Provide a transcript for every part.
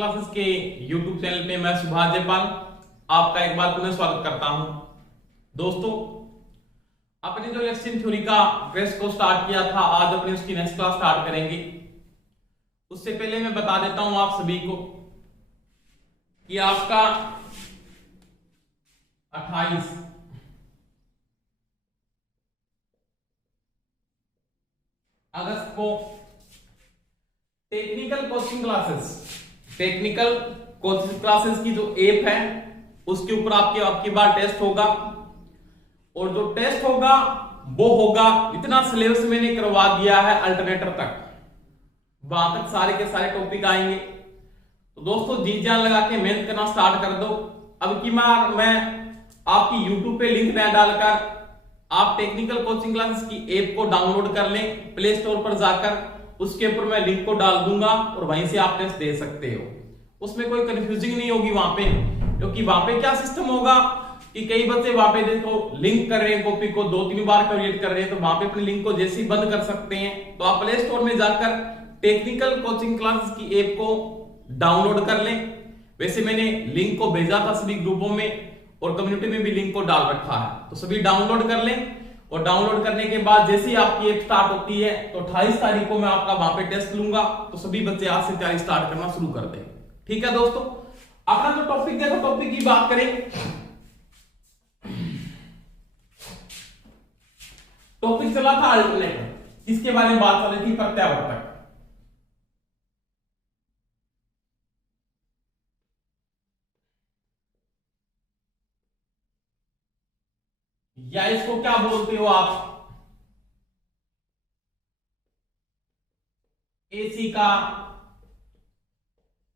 Classes के YouTube channel पे मैं सुभाष जयपाल आपका एक बार पुनः स्वागत करता हूं। दोस्तों, अपने जो इलेक्शन थ्योरी का टेस्ट को स्टार्ट किया था, आज अपने उसकी नेक्स्ट क्लास स्टार्ट करेंगे। उससे पहले मैं बता देता हूं आप सभी को कि आपका 28 अगस्त को टेक्निकल कोचिंग क्लासेस की जो ऐप है उसके ऊपर आपकी बार टेस्ट होगा। और जो टेस्ट होगा वो होगा, इतना सिलेबस मैंने करवा दिया है अल्टरनेटर तक, वहां तक सारे के सारे टॉपिक आएंगे। तो दोस्तों, जी जान लगा के मेहनत करना स्टार्ट कर दो। अब की बार मैं आपकी यूट्यूब पे लिंक न डालकर आप टेक्निकल कोचिंग क्लासेस की ऐप को डाउनलोड कर लें प्ले स्टोर पर जाकर, उसके ऊपर मैं लिंक को डाल दूंगा और वहीं से आप टेस्ट दे सकते हो। उसमें कोई कंफ्यूजिंग नहीं होगी वहां पे, क्योंकि वहां पे क्या सिस्टम होगा कि कई बच्चे वहां पे देखो लिंक कर रहे हैं, कॉपी को 2-3 बार क्रिएट कर रहे हैं, तो वहां पे अपने लिंक को जैसे ही बंद कर सकते हैं। तो आप प्ले स्टोर में जाकर टेक्निकल कोचिंग क्लासेस की ऐप को डाउनलोड कर लें। वैसे मैंने लिंक को भेजा था सभी ग्रुपों में और कम्युनिटी में भी लिंक को डाल रखा है, तो सभी डाउनलोड कर लें। और डाउनलोड करने के बाद जैसे ही आपकी ऐप स्टार्ट होती है तो 28 तारीख को मैं आपका वहां पे टेस्ट लूंगा, तो सभी बच्चे आज से तैयारी स्टार्ट करना शुरू कर दें। ठीक है दोस्तों, अपना जो टॉपिक देखो, टॉपिक की बात करें। टॉपिक चला था अल्टरनेटर, इसके बारे में बात चल रही थी, प्रत्यावर्तक। या इसको क्या बोलते हो आप, एसी का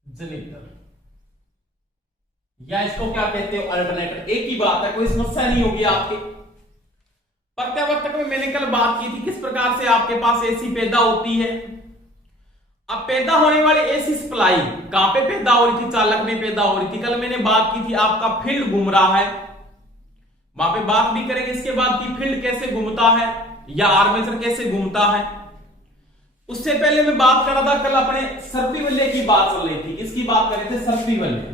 जनरेटर, या इसको क्या कहते हो, अल्टरनेटर। एक ही बात है, कोई समस्या नहीं होगी आपके। प्रत्यावर्तक में मैंने कल बात की थी किस प्रकार से आपके पास एसी पैदा होती है। अब पैदा होने वाली एसी सप्लाई कहां पे पैदा हो रही थी, चालक में पैदा हो रही थी। कल मैंने बात की थी आपका फील्ड घूम रहा है, वहां पे बात भी करेंगे इसके बाद की फील्ड कैसे घूमता है या आर्मेचर कैसे घूमता है। उससे पहले मैं बात कर रहा था कल अपने सर्पी वलय की बात चल रही थी। किसकी बात कर रहे थे, सर्पी वलय।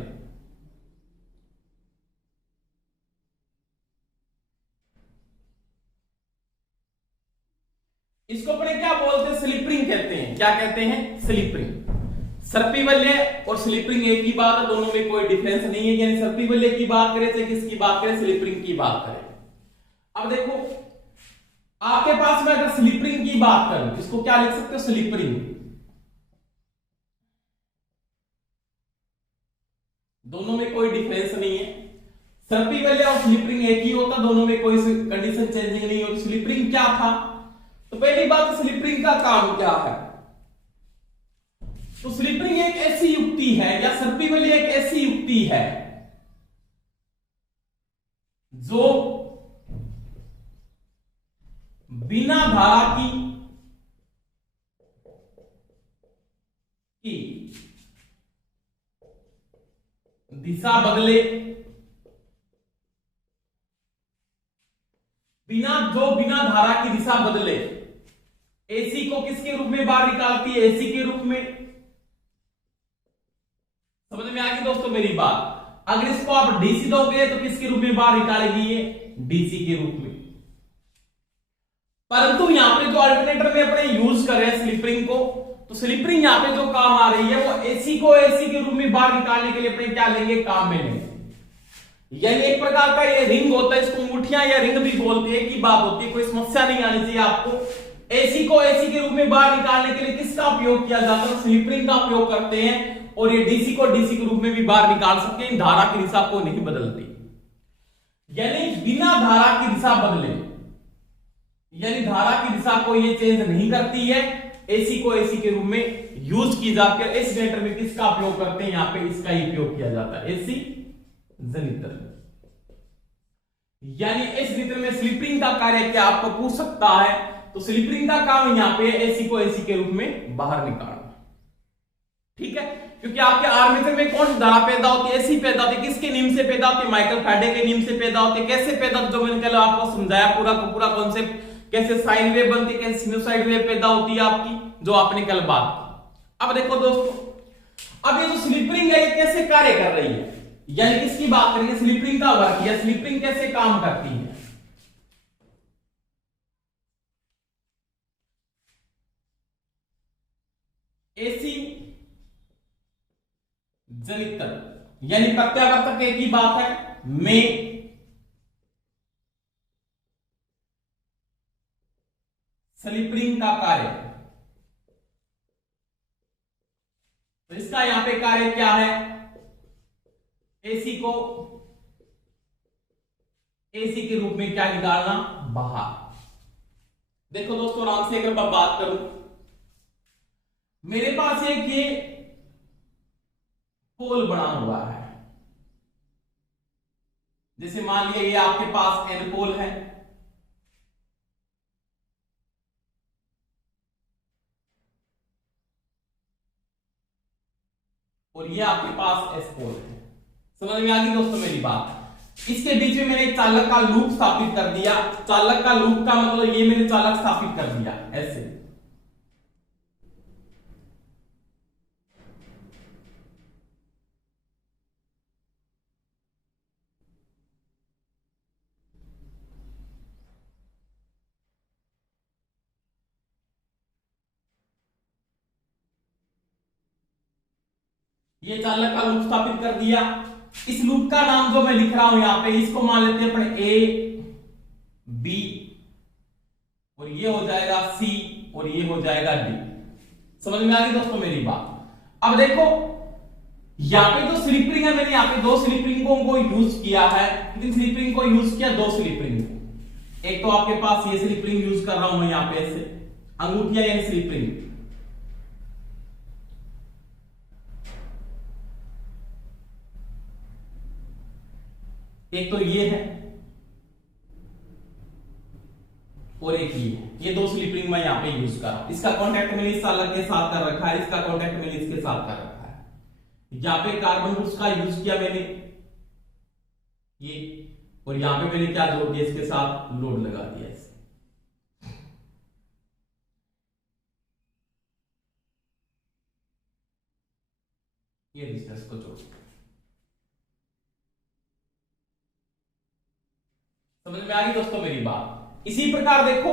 इसको अपने क्या बोलते हैं, स्लिप रिंग कहते हैं। क्या कहते हैं, स्लिप रिंग। सर्पी वलय और स्लिप रिंग एक ही बात है, दोनों में कोई डिफरेंस नहीं है। यानी सर्पी वलय की बात करें चाहे किसकी बात करें, स्लिप रिंग की बात करें। अब देखो आपके पास में अगर स्लिप रिंग की बात करूं, इसको क्या लिख सकते हो, स्लिप रिंग। दोनों में कोई डिफरेंस नहीं है। सर्पी वलय और स्लिप रिंग एक ही होता, दोनों में कोई कंडीशन चेंजिंग नहीं होती। स्लिप रिंग क्या था, तो पहली बात स्लिप रिंग का काम क्या है। तो स्लिप रिंग एक ऐसी युक्ति है या सर्पी वलय एक ऐसी युक्ति है जो बिना धारा की दिशा बदले, बिना धारा की दिशा बदले एसी को किसके रूप में बाहर निकालती है, एसी के रूप में। समझ में आ गई दोस्तों मेरी बात। अगर इसको आप डीसी दोगे तो किसके रूप में बाहर निकालेगी, ये डीसी के रूप में। परंतु यहां पे जो अल्टरनेटर में अपने यूज कर रहे हैं स्लिप रिंग को, तो स्लिप रिंग यहां पे जो काम आ रही है वो एसी को एसी के रूप में बाहर निकालने के लिए अपने क्या लेंगे, काम में लेंगे। यानी एक प्रकार का ये रिंग होता है, इसको अंगूठियां या रिंग भी बोलते हैं, की बात होती है। कोई समस्या नहीं आनी चाहिए आपको। एसी को एसी के रूप में बाहर निकालने के लिए किसका उपयोग किया जाता है, स्लिप रिंग का उपयोग करते हैं। और ये डीसी को डीसी के रूप में भी बाहर निकाल सकते हैं, धारा की दिशा को नहीं बदलती। यानी बिना धारा की दिशा बदले, यानी धारा की दिशा को ये चेंज नहीं करती है, एसी को एसी के रूप में यूज की जाती है। इस जनरेटर में किसका उपयोग करते हैं, यहां पे इसका ही उपयोग किया जाता है, एसी जनरेटर। यानी इस जनरेटर में स्लिप रिंग का कार्य क्या आपको पूछ सकता है, तो स्लिप रिंग का काम यहां पे एसी को एसी के रूप में बाहर निकालना। ठीक है, क्योंकि आपके आर्मेचर में कौन सी धारा पैदा होती है, एसी पैदा होती है। किसके नियम से पैदा होती है, माइकल फैराडे के नियम से पैदा होती है। कैसे पैदा होती है, जो मैंने कल आपको समझाया पूरा का पूरा कॉन्सेप्ट, कैसे साइन वेव बनती है, कैसे सिनुसाइड वेव पैदा होती है आपकी, जो आपने कल बात की। अब देखो दोस्तों, अब ये जो स्लिप रिंग है ये कैसे कार्य कर रही है, यानी किसकी बात करेंगे, स्लिप रिंग का वर्क या स्लिप रिंग कैसे काम करती है। एसी जनित तत्व यानी प्रत्यावर्तक एक ही बात है में स्लिप रिंग का कार्य। तो इसका यहां पे कार्य क्या है, एसी को एसी के रूप में क्या निकालना, बाहर। देखो दोस्तों आराम से अगर मैं बात करूं, मेरे पास एक ये पोल बना हुआ है, जैसे मान लिया ये आपके पास एन पोल है, और ये आपके पास एस पोल है। समझ में आ गई दोस्तों मेरी बात। इसके बीच में मैंने एक चालक का लूप स्थापित कर दिया। चालक का लूप का मतलब ये मैंने चालक स्थापित कर दिया ऐसे। ये चालक का लूप स्थापित कर दिया। इस लूप का नाम जो मैं लिख रहा हूं यहां पे, इसको मान लेते हैं अपने ए बी, और ये हो जाएगा सी, और ये हो जाएगा डी। समझ में आ गई दोस्तों मेरी बात। अब देखो यहां पे जो स्लिप रिंग है, मैंने यहां पे दो स्लिप रिंगों को यूज किया है। कितनी स्लिप रिंग को यूज किया, दो स्लिप रिंग को। एक तो आपके पास ये स्लिप रिंग यूज कर रहा हूं मैं यहां पे ऐसे, अंगूठिया यानी स्लिप रिंग। एक तो ये है और एक ये है, ये दो स्लिप रिंग मैं यहां पे यूज कर रहा हूं। इसका कांटेक्ट मैंने इस चालक के साथ कर रखा है, इसका कांटेक्ट मैंने इसके साथ कर रखा है। यहां पे कार्बन ग्रुप्स का यूज किया मैंने ये, और यहां पे मैंने क्या जोड़ दिया, इसके साथ लोड लगा दिया इसे। ये डिस्टेंस को जोड़, समझ में आ गई दोस्तों मेरी बात। इसी प्रकार देखो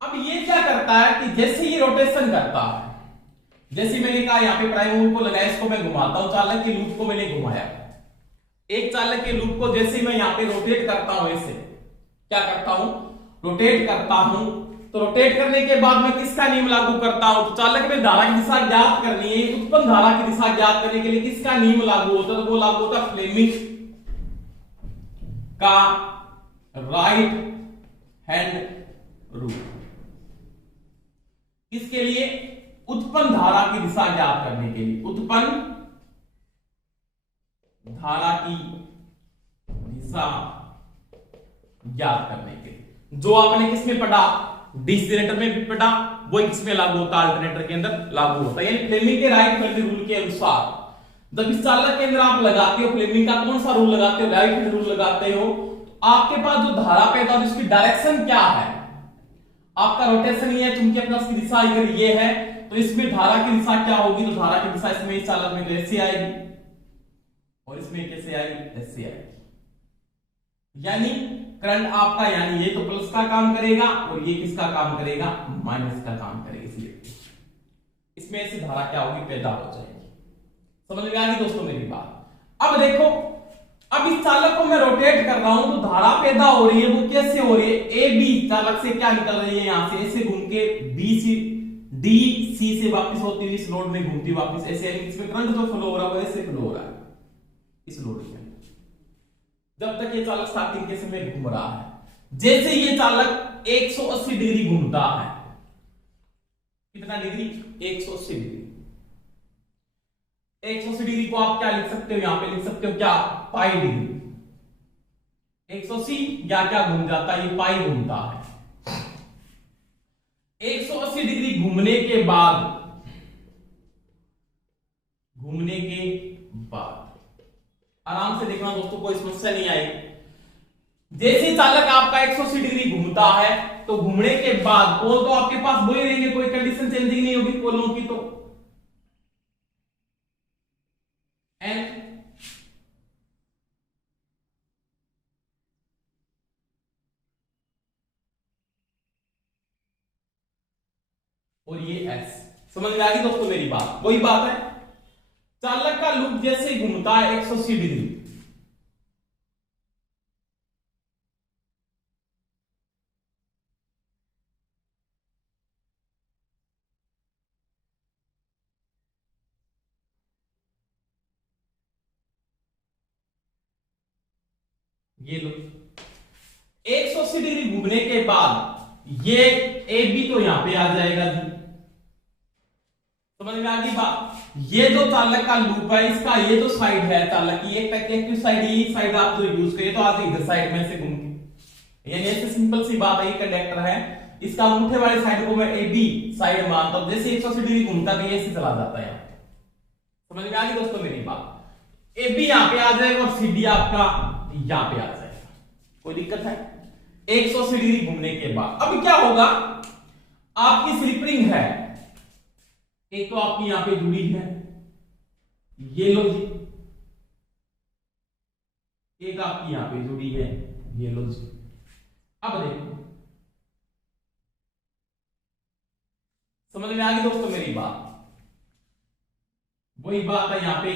अब ये क्या करता है कि जैसे ये रोटेशन करता है, जैसे मैंने कहा यहां पे प्राइम मूवर को लगाया, इसको मैं घुमाता हूं, चालक के लूप को मैंने घुमाया। एक चालक के लूप को जैसे मैं यहां पे रोटेट करता हूं, ऐसे क्या करता हूं, रोटेट करता हूं, तो रोटेट करने के बाद मैं किसका नियम लागू करता हूं, तो चालक में धारा की दिशा ज्ञात करनी है। उत्पन्न धारा की दिशा ज्ञात करने के लिए किसका नियम लागू होता है, तो वो लागू होता है फ्लेमिंग का राइट हैंड रूल। किसके लिए, उत्पन्न धारा की दिशा ज्ञात करने के लिए, उत्पन्न धारा की दिशा ज्ञात करने के लिए। जो आपने किसमें पढ़ा, डीसी जनरेटर में भी पढ़ा, वही किसमें लागू होता है, अल्टरनेटर के अंदर लागू होता है। यानी फ्लेमिंग के राइट हैंड रूल के अनुसार जब इस चालक के अंदर आप लगाते हो फ्लेमिंग का कौन सा रूल लगाते हो, राइट हैंड रूल लगाते हो, तो आपके पास जो धारा पैदा होती है उसकी डायरेक्शन क्या है, आपका रोटेशन ही है, चूंकि अपना उसकी दिशा अगर ये है तो इसमें धारा की दिशा क्या होगी, तो धारा की दिशा इसमें इस चालक में ऐसे आएगी और इसमें कैसे आएगी, ऐसे आएगी। यानी करंट आपका, यानी ये तो प्लस का काम करेगा और ये किसका काम करेगा, माइनस का काम करेगा। इसलिए इसमें ऐसी धारा क्या होगी, पैदा हो जाएगी। समझ में आ गई दोस्तों मेरी बात। अब देखो अब इस चालक को मैं रोटेट कर रहा हूं तो धारा पैदा हो रही है, वो कैसे हो रही है, ए बी चालक से क्या निकल रही है, यहां से ऐसे घूम के बी सी डी सी से वापस होती हुई इस लोड में घूमती वापस ऐसे, इसमें करंट जो फ्लो हो रहा है वो ऐसे फ्लो हो रहा है इस लोड में, जब तक ये चालक स्टार्टिंग के समय घूम रहा है। जैसे ये चालक 180 डिग्री घूमता है, कितना डिग्री, 180 डिग्री। 180 डिग्री को आप क्या लिख सकते हो, यहां पे लिख सकते हो क्या, पाई डिग्री। 180 या क्या घूम जाता है, ये पाई घूमता है। 180 डिग्री घूमने के बाद आराम से देखना दोस्तों, कोई समस्या नहीं आएगी। जैसे चालक आपका 180 डिग्री घूमता है तो घूमने के बाद पोल तो आपके पास वही रहेंगे, कोई कंडीशन चेंजिंग नहीं होगी पोलों की। तो और ये एस। समझ में आ गई दोस्तों मेरी बात? वही बात है, चालक का लूप जैसे घूमता है 180 डिग्री, ये लो 180 डिग्री घूमने के बाद ये ए बी तो यहां पे आ जाएगा जी। समझ में आ गई बात? ये जो चालक का लूप है इसका ये जो साइड है चालक की, एक एक्टिव साइड, ये साइड आप जो यूज करिए तो आज इधर साइड में से घूम के, यानी ऐसे सिंपल सी बात है, ये कंडक्टर है, इसका अंगूठे वाली साइड को मैं ए बी साइड मानता हूं, जैसे 180 डिग्री घूमता है ऐसे चला जाता है। समझ में आ गई दोस्तों मेरी बात? ए बी यहां पे आ जाएगा और सी डी आपका यहां पे आ जाएगा, कोई दिक्कत है? 180 डिग्री घूमने के बाद अब क्या होगा, आपकी स्लिप रिंग है, एक तो आपकी यहां पे जुड़ी है, ये लो जी, एक आपकी यहां पे जुड़ी है, ये लो जी। अब देखो, समझ में आ गई दोस्तों मेरी बात? वही बात है यहां पे,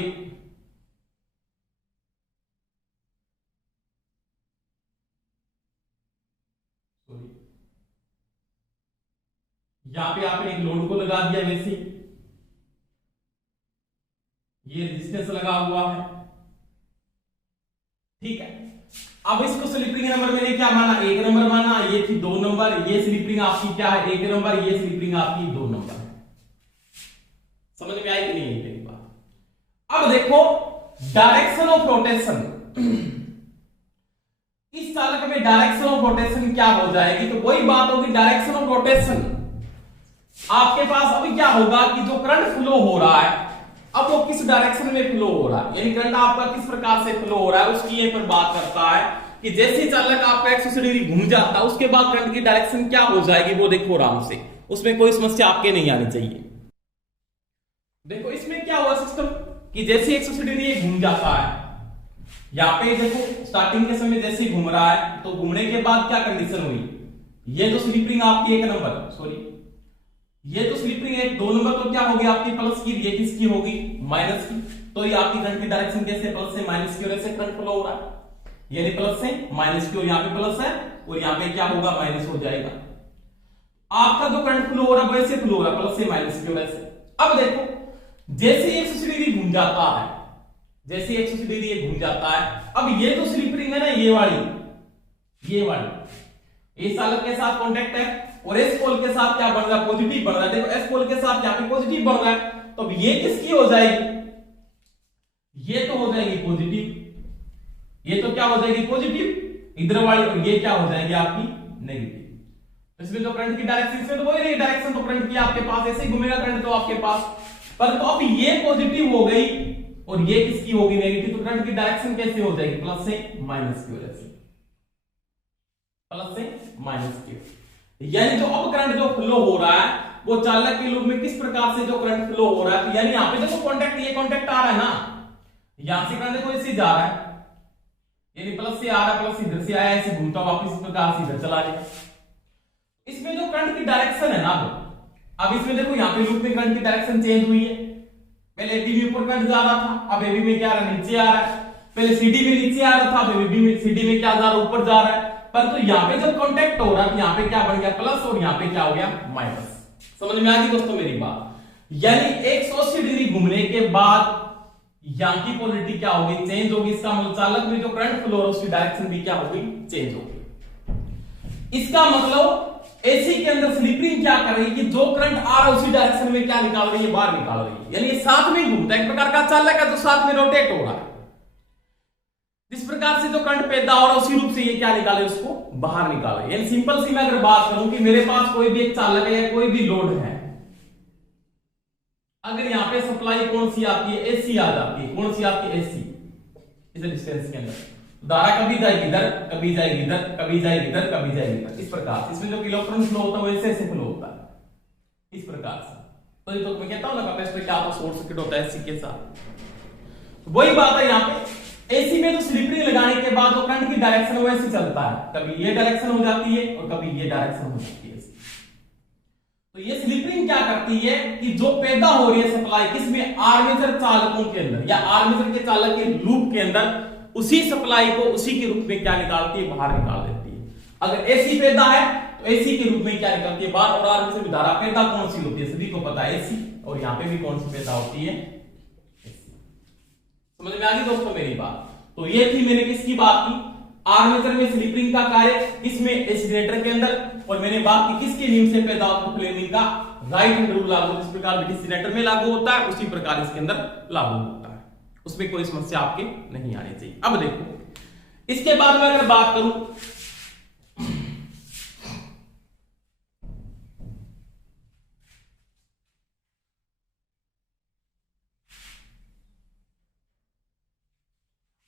यहां पे आपने एक लोड को लगा दिया, वैसे ये रेजिस्टेंस लगा हुआ है, ठीक है। अब इसको स्लिप रिंग नंबर मैंने क्या माना, 1 नंबर माना, ये थी 2 नंबर, ये स्लिप रिंग आपकी क्या है 1 नंबर, ये स्लिप रिंग आपकी 2 नंबर है। समझ में आई कि नहीं मेरी बात? अब देखो डायरेक्शन ऑफ रोटेशन, इस चालक में डायरेक्शन ऑफ रोटेशन क्या हो जाएगी, तो वही बात होगी डायरेक्शन ऑफ रोटेशन। आपके पास अभी क्या होगा कि जो करंट फ्लो हो रहा है अब वो किस डायरेक्शन में फ्लो हो रहा है, यानी करंट आपका किस प्रकार से फ्लो हो रहा है उसकी ये पर बात करता है कि जैसे चालक आपका 180 डिग्री घूम जाता है उसके बाद करंट की डायरेक्शन क्या हो जाएगी, वो देखो आराम से, उसमें कोई समस्या आपके नहीं आनी चाहिए। देखो इसमें क्या हुआ सिस्टम कि जैसे 180 डिग्री घूम जाता है, यहां पे देखो स्टार्टिंग के समय जैसे ही घूम रहा है तो घूमने के बाद क्या कंडीशन हुई, ये जो स्लिप रिंग आपकी 1 नंबर, सॉरी ये तो स्लिप रिंग है 2 नंबर, तो क्या होगी आपकी प्लस की, ये किसकी होगी माइनस की, तो ये आपकी करंट की डायरेक्शन कैसे प्लस से माइनस की वजह से करंट फ्लो हो रहा है, यानी प्लस से माइनस की, और यहां पे प्लस है और यहां पे क्या होगा माइनस हो जाएगा। आपका जो करंट फ्लो हो रहा है वैसे फ्लो हो रहा है प्लस से माइनस की वजह से। अब देखो जैसे 180 डिग्री घूम जाता है, जैसे 180 डिग्री घूम जाता है, अब ये जो स्लिप रिंग है ना ये वाली इस चालक के साथ कांटेक्ट है और एस पोल के साथ क्या बन रहा है पॉजिटिव बन रहा है, देखो एस पोल के साथ यहां पे पॉजिटिव बन रहा है, तो अब ये किसकी हो जाएगी, ये तो हो जाएगी पॉजिटिव, ये तो क्या हो जाएगी पॉजिटिव इधर वाली, और ये क्या हो जाएगी आपकी नेगेटिव। इसमें जो करंट की डायरेक्शन, इसमें तो वही रही डायरेक्शन, तो करंट की आपके पास ऐसे ही घूमेगा करंट तो आपके पास, पर तो अब ये पॉजिटिव हो गई और ये किसकी होगी नेगेटिव, तो करंट की डायरेक्शन कैसे हो जाएगी प्लस से माइनस की वजह से, प्लस से माइनस की, यानी जो अब करंट जो फ्लो हो रहा है वो चालक के लूप में किस प्रकार से जो करंट फ्लो हो रहा है, तो यानी यहां पे देखो कांटेक्ट, ये कांटेक्ट आ रहा है ना, यहां से करंट देखो इससे जा रहा है, यानी प्लस से आ रहा है, प्लस इधर से आया ऐसे घूमता वापस इस प्रकार से इधर चला गया। इसमें जो करंट की डायरेक्शन है ना, अब इसमें देखो यहां पे लूप में करंट की डायरेक्शन चेंज हुई है, पहले एबी में ऊपर करंट जा रहा था, अब एबी में क्या आ रहा है नीचे आ रहा है, पहले सीडी में नीचे आ रहा था, अब एबी में सीडी में क्या जा रहा है ऊपर जा रहा है, पर तो यहां पे जब कांटेक्ट हो रहा है यहां पे क्या बन गया प्लस और यहां पे क्या हो गया माइनस। समझ में आ गई दोस्तों मेरी बात? यानी 180 डिग्री घूमने के बाद यहां की पोलैरिटी क्या होगी चेंज होगी, इसका मतलब चालक में जो करंट फ्लो हो रहा है उसकी डायरेक्शन भी क्या होगी चेंज होगी। इसका मतलब एसी के अंदर स्लिप रिंग क्या कर रही है कि जो करंट आ रहा है उसी डायरेक्शन में क्या निकाल रही है बाहर निकाल रही है, यानी साथ में घूमता है, एक प्रकार का चालक है जो साथ में रोटेट हो रहा है, जिस प्रकार से जो करंट पैदा हो रहा है उसी रूप से ये क्या निकाले उसको बाहर निकाले। यानी सिंपल सी मैं अगर बात करूं कि मेरे पास कोई भी एक चालक है या कोई भी लोड है, अगर यहां पे सप्लाई कौन सी आती है एसी आ जाती है, कौन सी आती है एसी, इस डिस्टेंस के अंदर धारा कभी जाएगी इधर कभी जाएगी इधर कभी जाएगी इधर कभी जाएगी इधर, इस प्रकार से इसमें जो इलेक्ट्रॉन फ्लो होता है वैसे ऐसे फ्लो होता है इस प्रकार से। तो ये तो मैं कहता हूं ना कैपेसिटर क्या होता है शॉर्ट सर्किट होता है एसी के साथ, तो वही बात है यहां पे एसी में तो स्लिप रिंग लगाने के बाद जो करंट की डायरेक्शन वो ऐसे चलता है, कभी ये डायरेक्शन हो जाती है और कभी ये डायरेक्शन हो जाती है। तो ये स्लिप रिंग क्या करती है कि जो पैदा हो रही है सप्लाई किसमें, आर्मेचर चालकों के अंदर या आर्मेचर के चालक के लूप के अंदर, उसी सप्लाई को उसी के रूप में क्या निकालती है, बाहर निकाल देती है। अगर एसी पैदा है तो एसी के रूप में क्या निकलती है बाहर, और आर्मेचर में धारा पैदा कौन सी होती है, सभी को पता है एसी, और यहां पे भी कौन सी पैदा होती है, एसी। समझ में आ गई दोस्तों मेरी बात। तो ये थी मैंने किसकी बात की, आर्मेचर में स्लिप रिंग का कार्य, किसमें, एसी जनरेटर के अंदर, और मैंने बात की किसके नियम से पैदा होता है, फ्लेमिंग का राइट हैंड रूल लागू, जिस प्रकार ब्रिटिश जनरेटर में लागू होता है उसी प्रकार इसके अंदर लागू होता है, उसमें कोई समस्या आपके नहीं आनी चाहिए। अब देखो इसके बाद में अगर बात करूं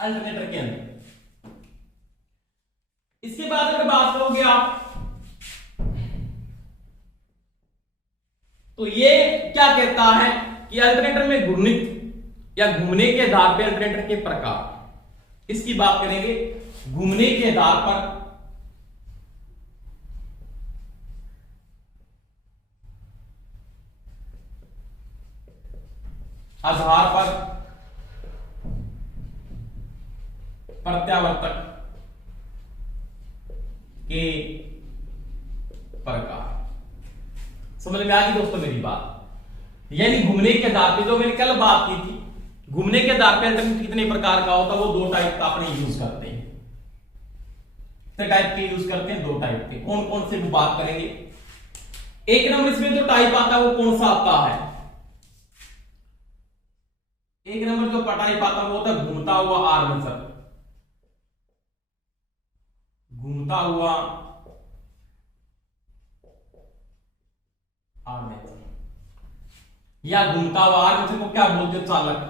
अल्टरनेटर के अंदर, इसके बाद अगर बात करोगे आप तो ये क्या कहता है कि अल्टरनेटर में घूर्णित या घूमने के आधार पर अल्टरनेटर के प्रकार, इसकी बात करेंगे। घूमने के आधार पर प्रत्यावर्तक के प्रकार। समझ में आ गई दोस्तों मेरी बात। यानी घूमने के आधार पे जो मैंने कल बात की थी, घूमने के आधार पे अल्टरनेटर कितने प्रकार का होता है, वो 2 टाइप का अपने यूज करते हैं। कितने टाइप के यूज करते हैं, 2 टाइप के। कौन कौन से वो बात करेंगे। एक नंबर इसमें जो टाइप आता है वो कौन सा आता है, एक नंबर जो टाइप आता है वो होता है घूमता हुआ आर्मेचर, घूमता हुआ आर्मेचर, या घूमता हुआ आर्मेचर को क्या बोलते हैं, चालक।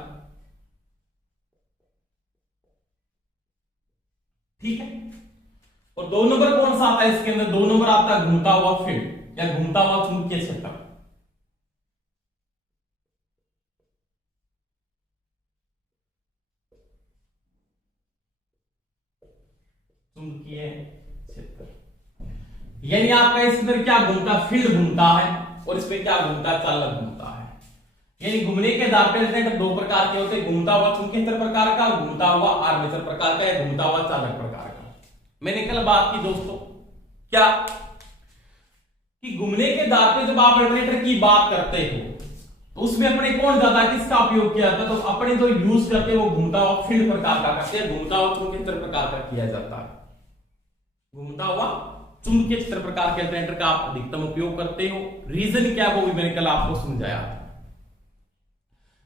ठीक है। और 2 नंबर कौन सा आता है इसके अंदर, 2 नंबर आता है घूमता हुआ फील्ड या घूमता हुआ चुंबकीय क्षेत्र। चुंबकीय क्षेत्र यानी आपका इसके अंदर क्या घूमता, फील्ड घूमता है, और इसमें क्या घूमता, चालक घूमता है। यानी घूमने के आधार पर अल्टरनेटर 2 प्रकार के होते हैं, घूमता हुआ चुंबकीय क्षेत्र प्रकार का, घूमता हुआ आर्मेचर प्रकार का, या घूमता हुआ चालक प्रकार का। मैंने कल बात की दोस्तों क्या कि घूमने के आधार पर जब आप अल्टरनेटर की बात करते हो तो उसमें अपने कौन ज्यादा किसका उपयोग किया जाता है, तो अपने जो यूज करते हैं वो घूमता हुआ फील्ड प्रकार का करते हैं, घूमता हुआ चुंबकीय क्षेत्र प्रकार का किया जाता है। घूमता हुआ चुंबकीय क्षेत्र प्रकार के अल्टरनेटर का आप अधिकतम उपयोग करते हो। रीजन क्या है वो भी मैंने कल आपको समझाया था।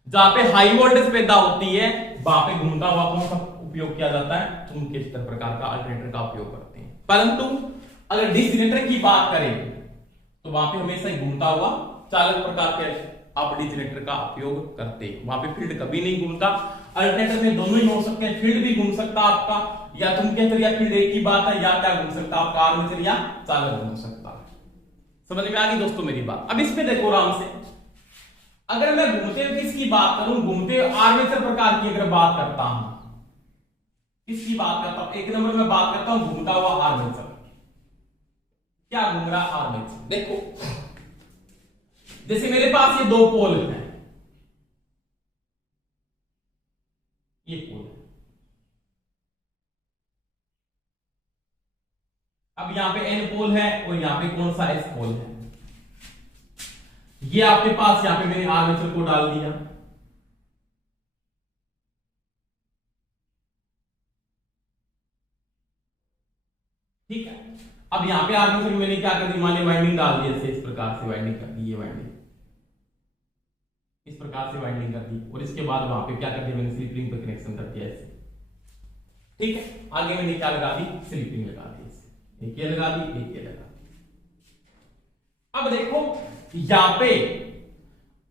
जहां पे हाई वोल्टेज पैदा होती है वहां पे घूमता हुआ कौन सा उपयोग किया जाता है, चुंबकीय क्षेत्र प्रकार का अल्टरनेटर का उपयोग करते हैं। परंतु अगर डीसी जनरेटर की बात करें तो वहां पे हमेशा ही घूमता हुआ चालक प्रकार के आप डीसी जनरेटर का उपयोग करते हैं। वहां पे फील्ड कभी नहीं घूमता। अल्टरनेटर में दोनों ही हो सकते हैं, फील्ड भी घूम सकता आपका, या चुंबकीय क्षेत्र या फील्ड एक ही बात है, या क्या घूम सकता आपका आर्मेचर या चालक घूम सकता है। समझ में आ गई दोस्तों मेरी बात। अब इसमें देखो आराम से, अगर मैं घूमते हुए किसकी बात करूं, घूमते हुए आर्मेचर प्रकार की अगर बात करता हूं, किसकी बात करता हूं, एक नंबर में बात करता हूं घूमता हुआ आर्मेचर। क्या घूम रहा आर्मेचर, देखो जैसे मेरे पास ये 2 पोल हैं, ये पोल है। अब यहां पे N पोल है और यहां पे कौन सा S पोल है। ये आपके पास यहां पे मैंने आर्मेचर को डाल दिया, ठीक है। अब यहां पे आर्मेचर में मैंने क्या कर दी, मान ली वाइंडिंग डाल दी, ऐसे इस प्रकार से वाइंडिंग कर दी, ये वाइंडिंग इस प्रकार से वाइंडिंग कर दी, और इसके बाद वहां पे क्या कर दिया मैंने, स्लिप रिंग पे कनेक्शन कर दिया ऐसे, ठीक है। आगे मैंने क्या लगा दी, स्लिप रिंग लगा दी, एक ये लगा दी, एक ये लगा दी। अब देखो यहां पे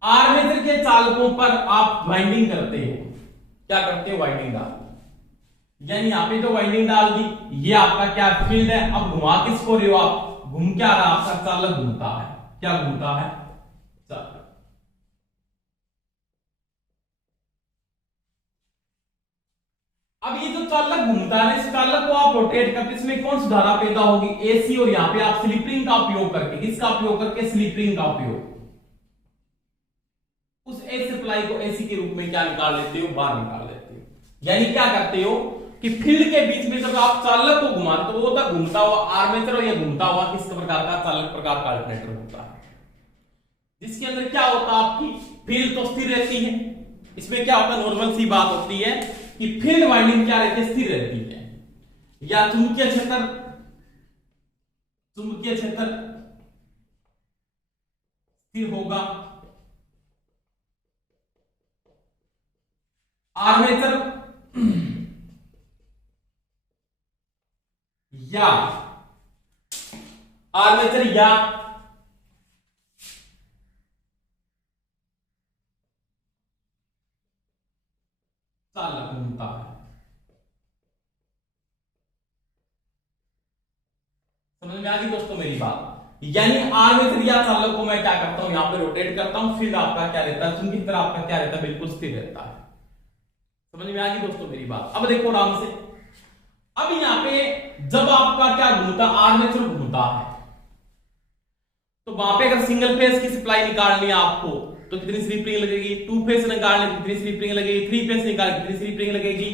आर्मेचर के चालकों पर आप वाइंडिंग करते हो, क्या करते हो, वाइंडिंग डाल दी। यानी यहां पे जो वाइंडिंग डाल दी ये आपका क्या फील्ड है। अब घुमा किसको रहे हो आप, घूम क्या रहा आपका चालक घूमता है, क्या घूमता है, चालक। अब ये जो जो चालक घूमता है इस चालक को आप रोटेट करते इसमें कौन सी धारा पैदा होगी, एसी, और यहां पे आप स्लिप रिंग का उपयोग करके, किसका उपयोग करके, स्लिप रिंग का उपयोग, उस एसी सप्लाई को एसी के रूप में क्या निकाल लेते हो, बाहर निकाल लेते हो। यानी क्या करते हो कि फील्ड के बीच में जब आप चालक को घुमाते तो वो तक घूमता हुआ आर्मेचर और ये घूमता हुआ किस प्रकार का, चालक प्रकार का अल्टरनेटर होता है, जिसके अंदर क्या होता है, आपकी फील्ड तो स्थिर रहती है। इसमें क्या होता है, नॉर्मल सी बात होती है कि फील्ड वाइंडिंग क्या रहती है, स्थिर रहती है, या चुंबकीय क्षेत्र स्थिर होगा, आर्मेचर या चालक घूमता है। समझ में आ गई दोस्तों मेरी बात। यानी आर्मेचर या चालक को मैं क्या करता हूं, यहां पे रोटेट करता हूं, फील्ड आपका क्या रहता है, चुंबकीय क्षेत्र आपका क्या रहता है, बिल्कुल स्थिर रहता है। समझ में आ गई दोस्तों मेरी बात। अब देखो आराम से, अब यहां पे जब आपका क्या घूमता, आर्मेचर घूमता है, तो वहां पे अगर सिंगल फेज की सप्लाई निकालनी है आपको तो कितनी स्लिप रिंग लगेगी, टू फेज निकालने कितनी स्लिप रिंग लगेगी, थ्री फेज निकालने कितनी स्लिप रिंग लगेगी,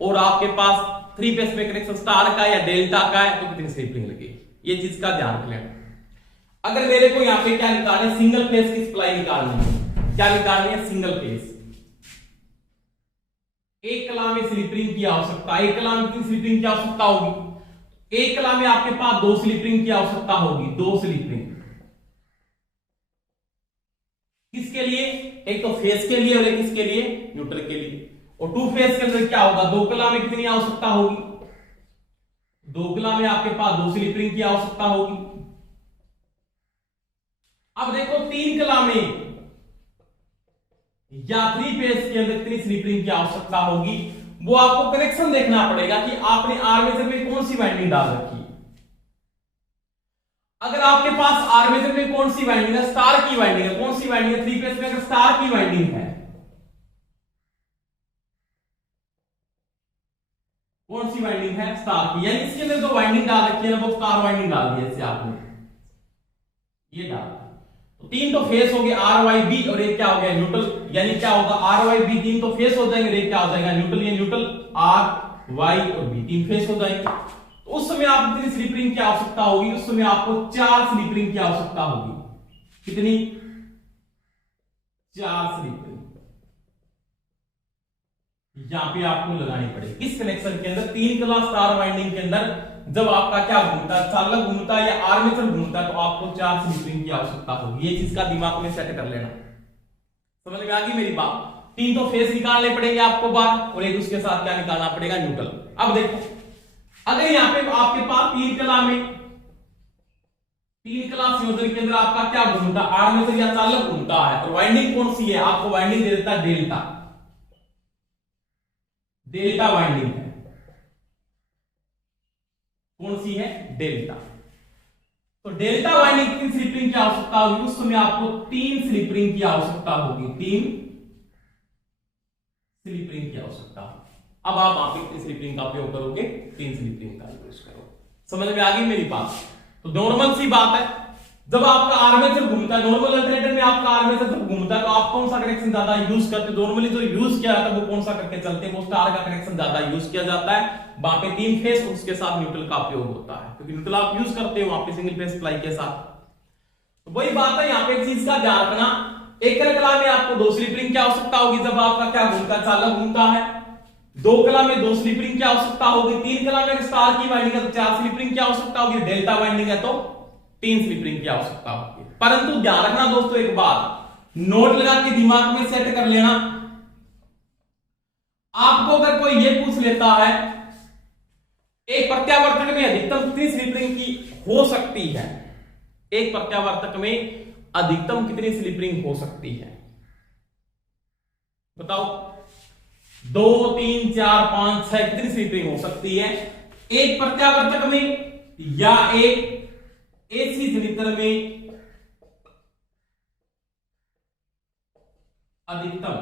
और आपके पास थ्री फेज में कनेक्शन स्टार का या डेल्टा का है तो कितनी स्लिप रिंग लगेगी, ये चीज का ध्यान रख लेना। अगर मेरे को यहां पे क्या निकालना है, सिंगल फेज की सप्लाई निकालनी है, क्या निकालनी है, सिंगल फेज, एक कला में स्लिप रिंग की आवश्यकता, एक कला में कितनी स्लिप रिंग की आवश्यकता होगी, एक कला में आपके पास दो स्लिप रिंग की आवश्यकता होगी, दो स्लिप रिंग, किसके लिए, एक तो फेज के लिए और एक किसके लिए, न्यूट्रल के लिए। और टू फेज के अंदर क्या होगा, दो कला में कितनी आवश्यकता होगी, दो कला में आपके पास दो स्लिप रिंग की आवश्यकता होगी। अब देखो तीन कला में या थ्री फेज के अंदर कितनी स्लिप रिंग की आवश्यकता होगी, वो आपको कनेक्शन देखना पड़ेगा कि आपने आर्मेचर में कौन सी वाइंडिंग डाल रखी है। अगर आपके पास आर्मेचर में कौन सी वाइंडिंग है, स्टार की वाइंडिंग है, कौन सी वाइंडिंग है, थ्री फेज में अगर स्टार की वाइंडिंग है, कौन सी वाइंडिंग है, स्टार की, यानी इसके अंदर जो वाइंडिंग डाल रखी है ना वो स्टार वाइंडिंग डाल दी है, इससे आपने ये डाल, तो तीन तो फेस हो गए आर वाई बी, और एक क्या हो गया, न्यूट्रल, यानी क्या होगा, आर वाई बी तीन तो फेस हो जाएंगे, और एक क्या हो जाएगा, न्यूट्रल, ये न्यूट्रल, आर वाई और बी तीन फेस हो जाएंगे। तो उस समय आपको कितनी स्लिप रिंग की आवश्यकता होगी, उस समय आपको चार स्लिप रिंग की आवश्यकता होगी, कितनी, चार स्लिप रिंग यहां पे आपको लगानी पड़ेगी, किस कनेक्शन के अंदर, तीन कला स्टार वाइंडिंग के अंदर जब आपका क्या घूमता है, चालक घूमता है या आर्मेचर घूमता है, तो आपको चार स्लिप रिंग की आवश्यकता होगी। ये चीज का दिमाग में सेट कर लेना। समझ में आ गई मेरी बात। तीन तो फेस निकालने पड़ेंगे आपको बाहर, और एक उसके साथ क्या निकालना पड़ेगा, न्यूट्रल। अब देखो अगर यहां पे आपके पास तीन कला संयोजन के अंदर आपका क्या घूमता, आर्मेचर या चालक घूमता है, और वाइंडिंग कौन सी है, आपको वाइंडिंग दे देता है डेल्टा, डेल्टा वाइंडिंग है, कौन सी है, डेल्टा। तो डेल्टा वाइंडिंग कितनी स्लिप रिंग की आवश्यकता होगी, उस समय आपको तीन स्लिप रिंग की आवश्यकता होगी, तीन स्लिप रिंग की आवश्यकता। अब आप वहां पे कितनी स्लिप रिंग का उपयोग करोगे, तीन स्लिप रिंग का यूज करो। समझ में आ गई मेरी बात। तो नॉर्मल सी बात है, जब आपका आर्मेचर घूमता है, नॉर्मल अल्टरनेटर में आपका आर्मेचर जब घूमता है तो आप कौन सा कनेक्शन ज्यादा यूज करते हैं, नॉर्मली जो यूज किया जाता है वो कौन सा करके चलते हैं, वो स्टार का कनेक्शन ज्यादा यूज किया जाता है। वहां पे तीन फेस उसके साथ न्यूट्रल का उपयोग होता है, क्योंकि न्यूट्रल आप यूज करते हो वहां पे सिंगल फेस सप्लाई के साथ। तो वही बात है, यहाँ पे एक चीज का ध्यान रखना, एक कला में आपको दो स्लिप रिंग की आवश्यकता होगी, जब आपका क्या घूमता, चालक घूमता है, दो कला में दो स्लिप रिंग की आवश्यकता होगी, तीन कला में स्टार की वाइंडिंग है तो चार स्लिप रिंग की आवश्यकता होगी, डेल्टा वाइंडिंग है तो तीन स्लिप रिंग की आवश्यकता होगी। परंतु ध्यान रखना दोस्तों, एक बात नोट लगा के दिमाग में सेट कर लेना, आपको अगर कोई ये पूछ लेता है एक प्रत्यावर्तक में अधिकतम कितनी स्लिप रिंग की हो सकती है, एक प्रत्यावर्तक में अधिकतम कितनी स्लिप रिंग हो सकती है, बताओ, 2 3 4 5 6 कितनी स्लिप रिंग हो सकती है एक प्रत्यावर्तक में, या एक एसी जनित्र में अधिकतम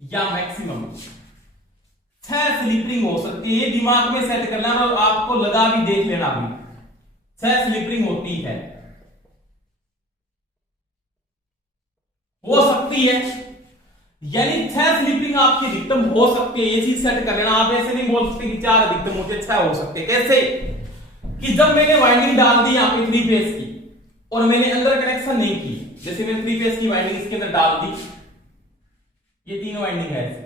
या मैक्सिमम 6 स्लिपिंग हो सकती है, ये दिमाग में सेट करना और आपको लगा भी देख लेना भी, 6 स्लिपिंग होती है, हो सकती है, यानी 6 स्लिपिंग आपकी अधिकतम हो सकती है, ये चीज सेट कर लेना। आप ऐसे नहीं बोल सकते कि 4 अधिकतम होते, 6 हो सकते हैं। कैसे कि जब मैंने वाइंडिंग डाल दी यहाँ पे 3 फेज की और मैंने अंदर कनेक्शन नहीं की, जैसे मैंने 3 फेज की वाइंडिंग इसके अंदर डाल दी, ये 3 वाइंडिंग है ऐसे,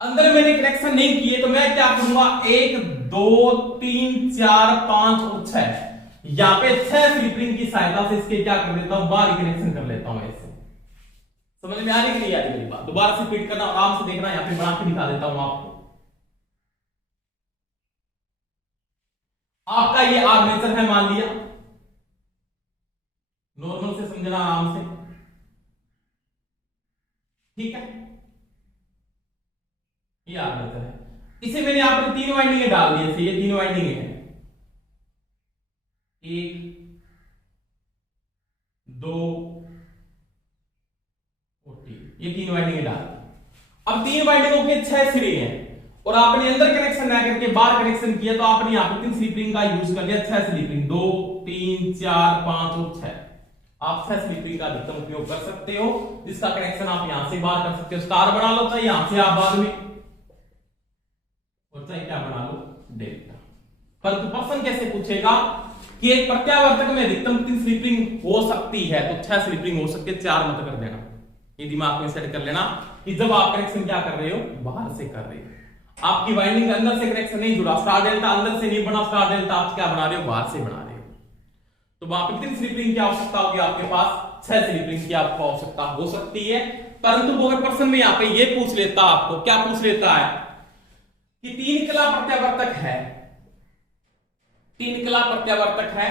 अंदर मैंने कनेक्शन नहीं किए, तो मैं क्या करूंगा, 1 2 3 4 5 और 6, यहां पे 6 स्लिपिंग की सहायता से इसके क्या कर देता हूं, बाहर कनेक्शन कर लेता हूं ऐसे। समझ में आ रही कि नहीं आ रही मेरी बात? दोबारा से फिट करना, आराम से देखना, यहां पे बना के दिखा देता हूं आपको। आपका ये आर्मेचर है मान लिया, नॉर्मल से समझना आराम से, ठीक है, ये आर्मेचर है, इसे मैंने यहां पर 3 वाइंडिंग डाल दी, ये 3 वाइंडिंग है, 1 2 और 3, ये 3 वाइंडिंग डाल दी। अब 3 वाइंडिंगों के 6 सिरे हैं और आपने अंदर कनेक्शन ना करके बाहर कनेक्शन किया, तो आपने यहां पर 3 स्लिपिंग का यूज कर लिया, 6 स्लिपिंग, 2 3 4 5 और 6, आप 6 स्लिपिंग का अधिकतम उपयोग कर सकते हो, जिसका कनेक्शन आप यहां से बाहर कर सकते हो, स्टार बना लो, चाहे यहां से आप बाद में, और चाहे क्या बना लो, डेल्टा। परंतु प्रश्न कैसे पूछेगा कि एक प्रत्यावर्तक में अधिकतम 3 स्लिपिंग हो सकती है, तो 6 स्लिपिंग हो सकती है, 4 मत कर देना, ये दिमाग में सेट कर लेना कि जब आप कनेक्शन क्या कर रहे हो, बाहर से कर रहे हो, आपकी वाइंडिंग अंदर से कनेक्शन नहीं जुड़ा, स्टार डेल्टा अंदर से नहीं बना, स्टार डेल्टा आप क्या बना रहे हो, बाहर से बना रहे हो, तो वहां पर 3 स्लिपिंग की आवश्यकता होगी, आपके पास 6 स्लिपिंग की आपको आवश्यकता हो सकती है। परंतु वो अगर प्रश्न में यहां पे ये पूछ लेता, आपको क्या पूछ लेता है कि 3 कला प्रत्यावर्तक है, 3 कला प्रत्यावर्तक है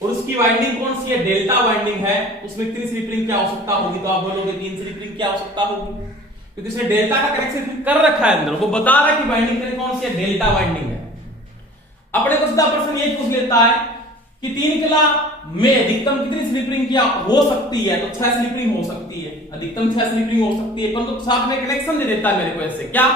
और उसकी वाइंडिंग कौन सी है, डेल्टा वाइंडिंग है, उसमें 3 स्लिपिंग की आवश्यकता होगी, तो आप बोलोगे 3 स्लिपिंग की आवश्यकता होगी, क्योंकि उसने डेल्टा का कनेक्शन कर रखा है अंदर, वो बता रहा है कि वाइंडिंग कौन सी है, डेल्टा वाइंडिंग है। अपने को सीधा प्रश्न ये पूछ लेता है कि 3 कला में अधिकतम कितनी स्लिपिंग की हो सकती है, तो 6 स्लिपिंग हो सकती है, अधिकतम 6 स्लिपिंग हो सकती है, परंतु साथ में कनेक्शन दे देता है मेरे को ऐसे, क्या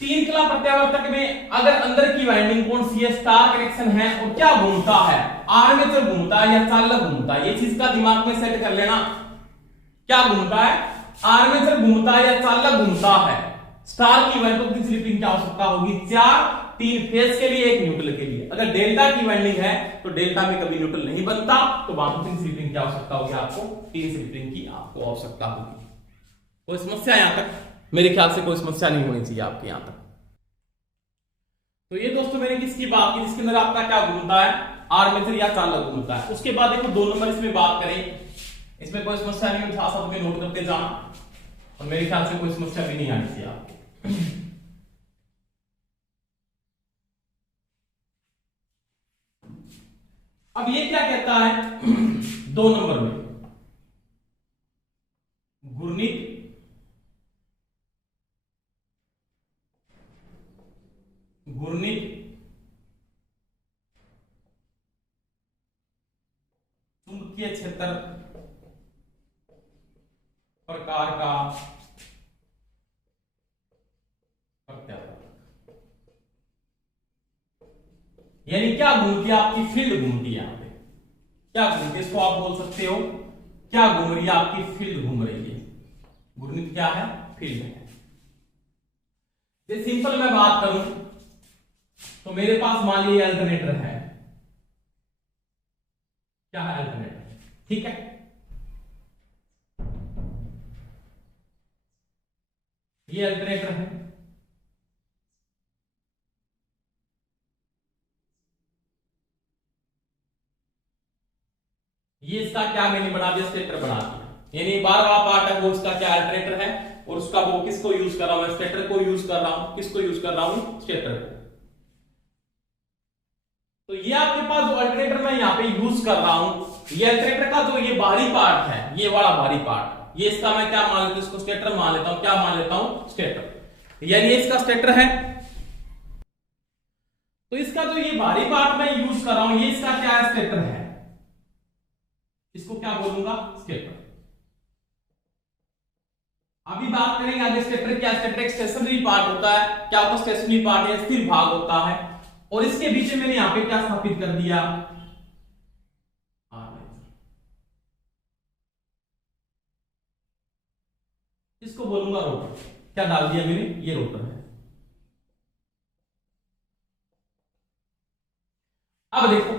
3 कला प्रत्यावर्तक में अगर अंदर की वाइंडिंग कौन सी है, स्टार कनेक्शन है, और क्या घूमता है, आर्मेचर घूमता है या चालक घूमता है, ये चीज का दिमाग में सेट कर लेना, क्या घूमता है, आर्मेचर घूमता है या चालक घूमता है, स्टार की वाइंडिंग की स्लिपिंग की आवश्यकता होगी 4, 3 फेज के लिए, 1 न्यूट्रल के लिए। अगर डेल्टा की वाइंडिंग है तो डेल्टा में कभी न्यूट्रल नहीं बनता, तो वहां पर 3 स्लिपिंग की आवश्यकता होगी, आपको 3 स्लिपिंग की आपको आवश्यकता होगी। कोई समस्या यहां तक? मेरे ख्याल से कोई समस्या नहीं होनी चाहिए आपके यहां तक। तो ये दोस्तों मैंने किसकी बात की, जिसके अंदर आपका क्या घूमता है, आर्मेचर या चालक घूमता है। उसके बाद देखो 2 नंबर इसमें बात करें, इसमें कोई समस्या नहीं, साथ साथ में नोट करते जाना, और मेरे ख्याल से कोई समस्या भी नहीं आनी चाहिए आपको। अब ये क्या कहता है 2 नंबर में, घूर्णित चुंबकीय क्षेत्र प्रकार का प्रत्यावर्तक, यानी क्या घूमती है, आपकी फील्ड घूमती है, यहां पे क्या घूमती है, इसको आप बोल सकते हो क्या घूम रही है, आपकी फील्ड घूम रही है, घूर्णित क्या है, फील्ड है। सिंपल मैं बात करूं तो मेरे पास मान लीजिए अल्टरनेटर है, क्या है, अल्टरनेटर, ठीक है, ये अल्टरनेटर है, ये इसका क्या मैंने बना दिया, स्टेटर बना दिया, यानी 12वां पार्ट है वो इसका क्या अल्टरनेटर है, और उसका वो किसको यूज कर रहा हूं, स्टेटर को यूज कर रहा हूं, किसको यूज कर रहा हूं, स्टेटर को। तो ये आपके पास जो अल्टरनेटर मैं यहां पे यूज कर रहा हूं, ये अल्टरनेटर का जो ये बाहरी पार्ट है, ये वाला बाहरी पार्ट, ये इसका मैं क्या मान लेता हूं, इसको स्टेटर मान लेता हूं, क्या मान लेता हूं, स्टेटर, यानी ये इसका स्टेटर है। तो इसका जो ये बाहरी पार्ट मैं यूज कर रहा हूं, ये इसका क्या है, स्टेटर है, इसको क्या बोलूंगा, स्टेटर। अभी बात करेंगे आगे स्टेटर क्या। स्टेटर एक स्टेशनरी पार्ट होता है। क्या होता है? स्टेशनरी पार्ट या स्थिर भाग होता है। और इसके बीच में मैंने यहां पे क्या स्थापित कर दिया? इसको बोलूंगा रोटर। क्या डाल दिया मैंने? ये रोटर है। अब देखो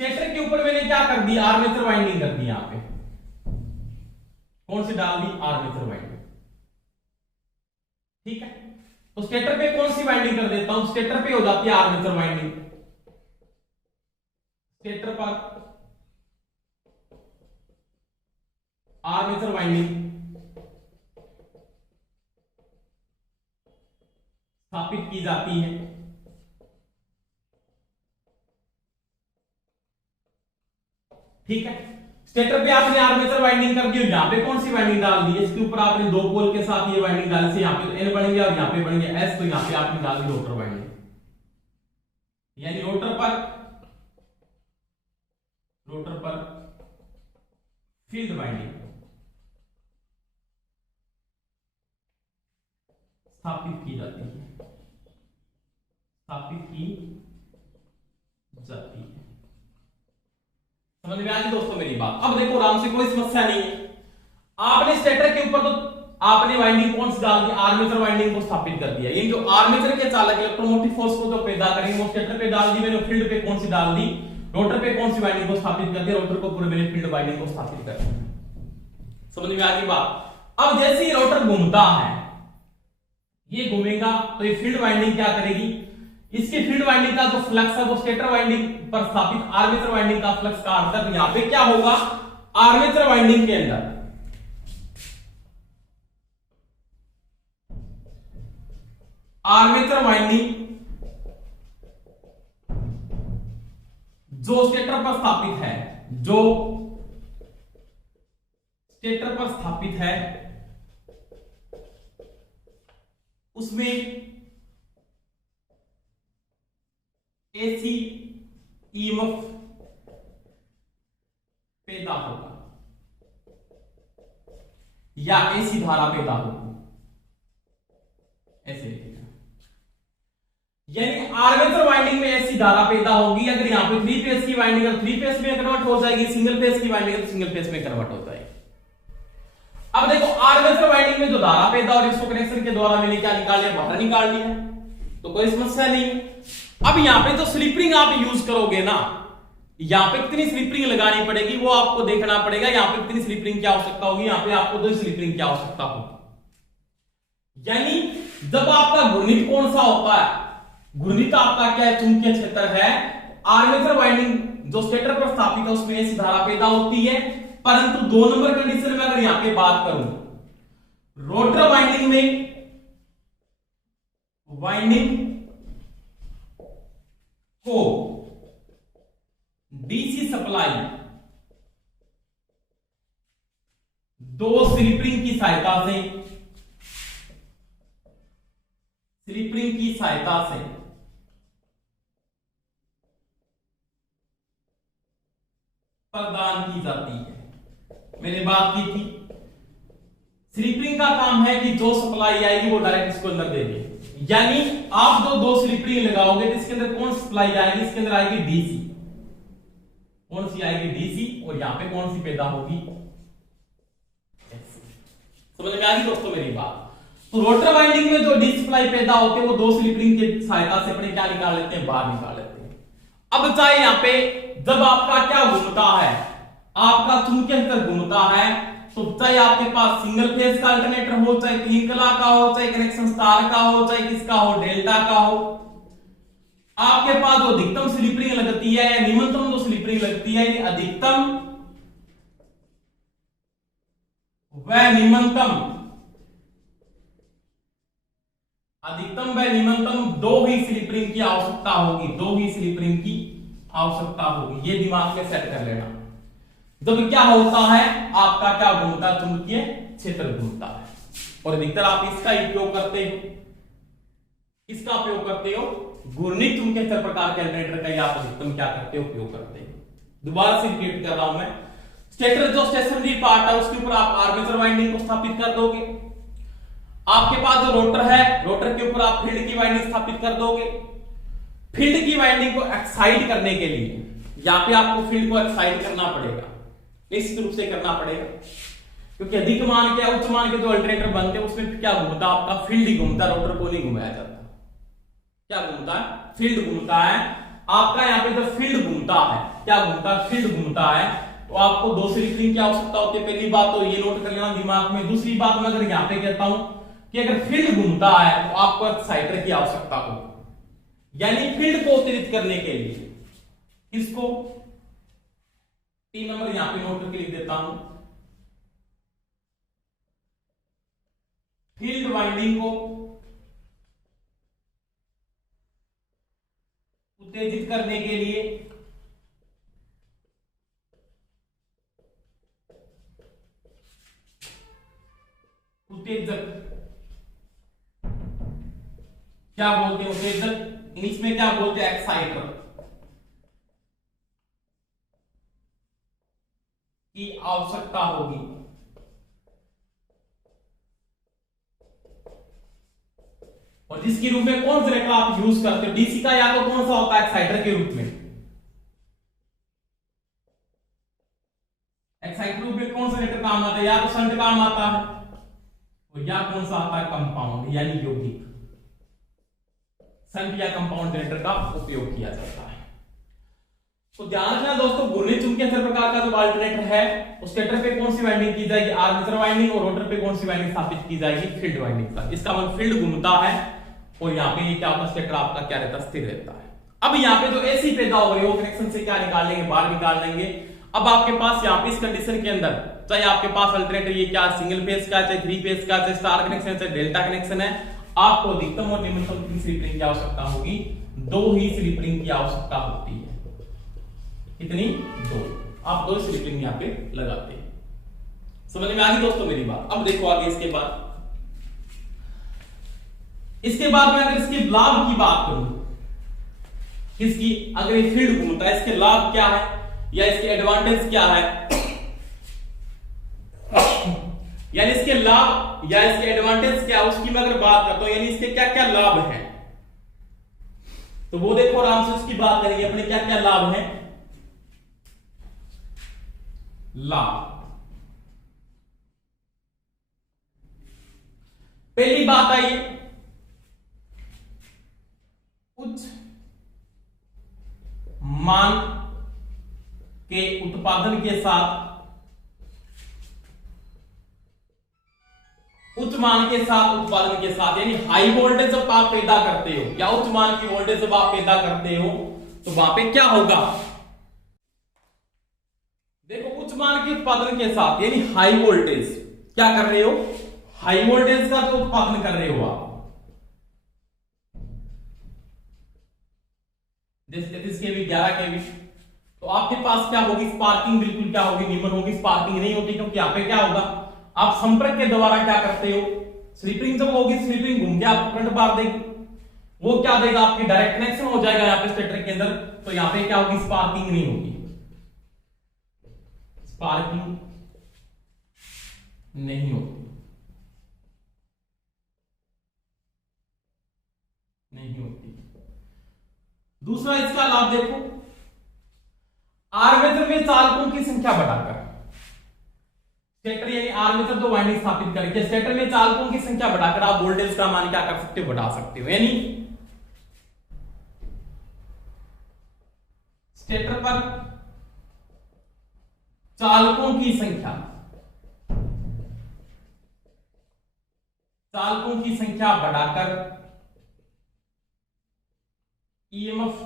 स्टेटर के ऊपर मैंने क्या कर दिया? आर्मेचर वाइंडिंग कर दी। यहां पे कौन सी डाल दी? Armature winding. ठीक है, तो स्टेटर पे कौन सी वाइंडिंग कर देता हूं? स्टेटर पे हो जाती है आर्मेचर वाइंडिंग। स्टेटर पर आर्मेचर वाइंडिंग स्थापित की जाती है। ठीक है, स्टेटर पे आपने आर्मेचर वाइंडिंग कर दी। यहां पे कौन सी वाइंडिंग डाल दी? इसके ऊपर आपने दो पोल के साथ ये वाइंडिंग डाली थी। यहां पे एन बनेंगे और यहां पे बनेंगे एस। तो यहां पे आपने डाल दी रोटर वाइंडिंग, यानी रोटर पर फील्ड वाइंडिंग स्थापित की जाती है। समझ में आ गई दोस्तों मेरी बात? अब देखो आराम से, कोई समस्या नहीं है। आपने स्टेटर के ऊपर तो आपने वाइंडिंग कौन सी डाल दी? आर्मेचर वाइंडिंग को स्थापित कर दिया। ये जो आर्मेचर के चालक इलेक्ट्रोमोटिव फोर्स को जो पैदा करेंगे वो स्टेटर पे डाल दी मैंने। फील्ड पे कौन सी डाल दी? रोटर पे कौन सी वाइंडिंग को स्थापित कर दिया? रोटर को पूरे मैंने फील्ड वाइंडिंग को स्थापित कर दिया। समझ में आ गई बात? अब जैसे ही रोटर घूमता है, ये घूमेगा तो ये फील्ड वाइंडिंग क्या करेगी? इसकी फील्ड वाइंडिंग का जो फ्लक्स है वो स्टेटर वाइंडिंग पर स्थापित आर्मेचर वाइंडिंग का फ्लक्स का अंतर। यहां पे क्या होगा? आर्मेचर वाइंडिंग के अंदर आर्मेचर वाइंडिंग जो स्टेटर पर स्थापित है, उसमें एसी ईएमएफ पैदा होगा या एसी धारा पैदा होगी, ऐसे लिखेगा। यानी आर्मेचर वाइंडिंग में एसी धारा पैदा होगी। अगर यहां पे 3 फेज की वाइंडिंग है 3 फेज में कन्वर्ट हो जाएगी, सिंगल फेज की वाइंडिंग है तो सिंगल फेज में कन्वर्ट हो जाएगी। अब देखो आर्मेचर वाइंडिंग में जो धारा पैदा और इसको कनेक्शन के द्वारा मैंने क्या निकाल लिया? बाहर निकाल लिया, तो कोई समस्या नहीं है। अब यहां पे जो स्लिप रिंग आप यूज करोगे ना, यहां पे कितनी स्लिप रिंग लगानी पड़ेगी वो आपको देखना पड़ेगा। यहां पे कितनी स्लिप रिंग की आवश्यकता होगी? यहां पे आपको 2 स्लिप रिंग की आवश्यकता होगी। यानी जब आपका घूर्णित कौन सा होता है? घूर्णित आपका क्या है? चुंबकीय क्षेत्र है। आर्मेचर वाइंडिंग जो स्टेटर पर स्थापित है उसमें ऐसी धारा पैदा होती है। परंतु 2 नंबर कंडीशन में अगर यहां पे बात करूं, रोटर वाइंडिंग में को डीसी सप्लाई 2 स्लिप रिंग की सहायता से प्रदान की जाती है। मैंने बात की थी स्लिप रिंग का काम है कि जो सप्लाई आएगी वो डायरेक्ट इसको अंदर दे देगी। यानी आप जो 2 स्लिप रिंग लगाओगे तो इसके अंदर कौन सी सप्लाई आएगी? इसके अंदर आएगी डीसी। कौन सी आएगी? डीसी। और यहां पे कौन सी पैदा होगी? समझ में आ गई दोस्तों मेरी बात? तो रोटर वाइंडिंग में जो डीसी सप्लाई पैदा होते हैं वो 2 स्लिप रिंग की सहायता से अपने क्या निकाल लेते हैं? बाहर निकाल लेते हैं। अब चाहे यहां पे जब आपका क्या घूमता है, आपका चुंबकीय क्षेत्र घूमता है, तो चाहे आपके पास सिंगल फेज का अल्टरनेटर हो, चाहे क्लिंकला का हो, चाहे कनेक्शन स्टार का हो, चाहे किसका हो, डेल्टा का हो, आपके पास जो अधिकतम स्लिप रिंग लगती है या न्यूनतम जो स्लिप रिंग लगती है, अधिकतम व न्यूनतम 2 ही स्लिप रिंग की आवश्यकता होगी। 2 ही स्लिप रिंग की आवश्यकता होगी। ये दिमाग में सेट कर लेना। जब क्या होता है आपका क्या घूमता? चुंबकीय क्षेत्र घूमता है। और अधिकतर आप इसका उपयोग करते हो। इसका उपयोग करते हो घूर्णित चुंबकीय क्षेत्र प्रकार के अल्टरनेटर का आप अधिकतम क्या करते हो? उपयोग करते हो। दोबारा से रिपीट कर रहा हूं मैं, स्टेटर जो स्टेशनरी पार्ट है उसके ऊपर आप आर्मेचर वाइंडिंग को स्थापित कर दोगे। आपके पास जो रोटर है, रोटर के ऊपर आप फील्ड की वाइंडिंग स्थापित कर दोगे। फील्ड की वाइंडिंग को एक्साइट करने के लिए यहां पे आपको फील्ड को एक्साइट करना पड़ेगा, निश्चित रूप से करना पड़ेगा, क्योंकि अधिक मान के उच्च मान के जो अल्टरनेटर बनते हैं उसमें क्या घूमता, आपका फील्ड ही घूमता, रोटर को नहीं घुमाया जाता। क्या घूमता है? फील्ड घूमता है। आपका यहाँ पे जब फील्ड घूमता है, क्या घूमता है? फील्ड घूमता है, तो आपको दो स्लिप रिंग की आवश्यकता होती है। पहली बात तो ये नोट कर लेना दिमाग में। दूसरी बात मैं अगर यहाँ पे कहता हूं कि अगर फील्ड घूमता है तो आपको एक्साइटर की आवश्यकता होगी, यानी फील्ड को उत्तेजित करने के लिए। इसको 3 नंबर यहां पे नोट करके लिख देता हूं। फील्ड वाइंडिंग को उत्तेजित करने के लिए उत्तेजक क्या बोलते हैं? उत्तेजक इंग्लिश में क्या बोलते हैं? एक्साइटर की आवश्यकता होगी। और जिसके रूप में कौन जनरेटर आप यूज करते हो? डीसी का, या तो कौन सा होता है एक्साइटर के रूप में? एक्साइटर रूप में कौन सा जनरेटर काम आता है? या तो शंट काम आता है, और या कौन सा आता है? कंपाउंड यानी यौगिक। शंट या कंपाउंड जनरेटर का उपयोग किया जाता है। तो ध्यान रखना दोस्तों, घूर्णी चुंबकीय अंतर प्रकार का जो अल्टरनेटर है उस स्टेटर पे कौन सी वाइंडिंग की जाएगी? Armature winding. और रोटर पे कौन सी वाइंडिंग स्थापित की जाएगी? फील्ड वाइंडिंग का। इसका मतलब फील्ड घूमता है और यहाँ पे ये क्या होता है? स्टेटर आपका क्या रहता है? स्थिर रहता है। अब यहाँ पे जो एसी पैदा हो रही है वो कनेक्शन से क्या निकाल लेंगे? बाहर निकाल लेंगे। अब आपके पास यहाँ पे इस कंडीशन के अंदर, चाहे आपके पास अल्टरनेटर ये क्या सिंगल फेज का, चाहे 3 फेज का, चाहे स्टार कनेक्शन, चाहे डेल्टा कनेक्शन है, आपको अधिकतम और न्यूनतम कितनी स्लिप रिंग की आवश्यकता होगी? 2 ही स्लिप रिंग की आवश्यकता होती है। कितनी? 2। आप 2 स्लिप रिंग यहाँ पे लगाते हैं। समझ में आ गई दोस्तों मेरी बात? अब देखो आगे इसके बाद मैं अगर इसके लाभ की बात करूं, इसकी अगर ये फील्ड घूमता है, इसके लाभ क्या है या इसके एडवांटेज क्या है, यानी इसके लाभ या इसके एडवांटेज क्या है, उसकी मैं अगर बात करता हूं, यानी इसके क्या क्या लाभ हैं, तो वो देखो आराम से उसकी बात करेंगे अपने क्या क्या लाभ हैं। लाभ, पहली बात आई उच्च मान के उत्पादन के साथ, उच्च मान के साथ उत्पादन के साथ, यानी हाई वोल्टेज जब आप पैदा करते हो या उच्च मान की वोल्टेज जब आप पैदा करते हो तो वहां पे क्या होगा? देखो उच्च मान के उत्पादन के साथ यानी हाई वोल्टेज क्या कर रहे हो? हाई वोल्टेज का जो उत्पादन कर रहे हो आप, जैसे 33 केवी 11 केवी, तो आपके पास क्या होगी? स्पार्किंग बिल्कुल क्या होगी? नीमन होगी। स्पार्किंग नहीं होती क्योंकि यहाँ पे क्या होगा? आप संपर्क के द्वारा क्या करते हो? स्लिपिंग जब होगी, स्लिपिंग घूम के आपको करंट मार देगी, वो क्या देगा? आपकी डायरेक्ट कनेक्शन हो जाएगा यहाँ पे स्टेटर के अंदर, तो यहाँ पे क्या होगी? स्पार्किंग नहीं होगी। स्पार्किंग नहीं होती, नहीं होती। दूसरा इसका लाभ देखो, आर्मेचर में चालकों की संख्या बढ़ाकर, स्टेटर यानी आर्मेचर तो वाइंडिंग स्थापित करके स्टेटर में चालकों की संख्या बढ़ाकर आप वोल्टेज का मान क्या कर सकते हो? बढ़ा सकते हो। यानी स्टेटर पर चालकों की संख्या, चालकों की संख्या बढ़ाकर ईएमएफ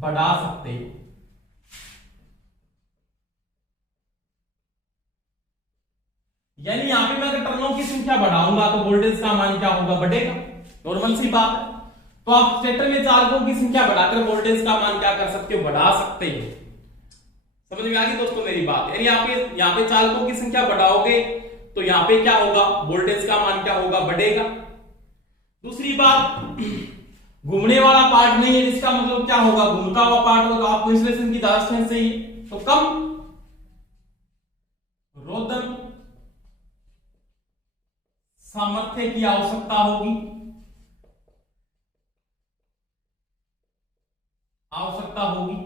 बढ़ा सकते हो। यानी यहां पे मैं अगर टर्नों की संख्या बढ़ाऊंगा तो वोल्टेज का मान क्या होगा? बढ़ेगा। नॉर्मल सी बात है। तो आप स्टेटर में चालकों की संख्या बढ़ाकर वोल्टेज का मान क्या कर सकते हो? बढ़ा सकते हो। समझ में आ गई दोस्तों मेरी बात? यानी आप यहां पे चालकों की संख्या बढ़ाओगे तो यहां पे क्या होगा? वोल्टेज का मान क्या होगा? बढ़ेगा। दूसरी बात, घूमने वाला पार्ट नहीं है, जिसका मतलब क्या होगा? घूमता हुआ पार्ट होगा। आपको इंसुलेशन की ज्यादा स्ट्रेंथ चाहिए तो कम रोधन सामर्थ्य की आवश्यकता होगी, आवश्यकता होगी।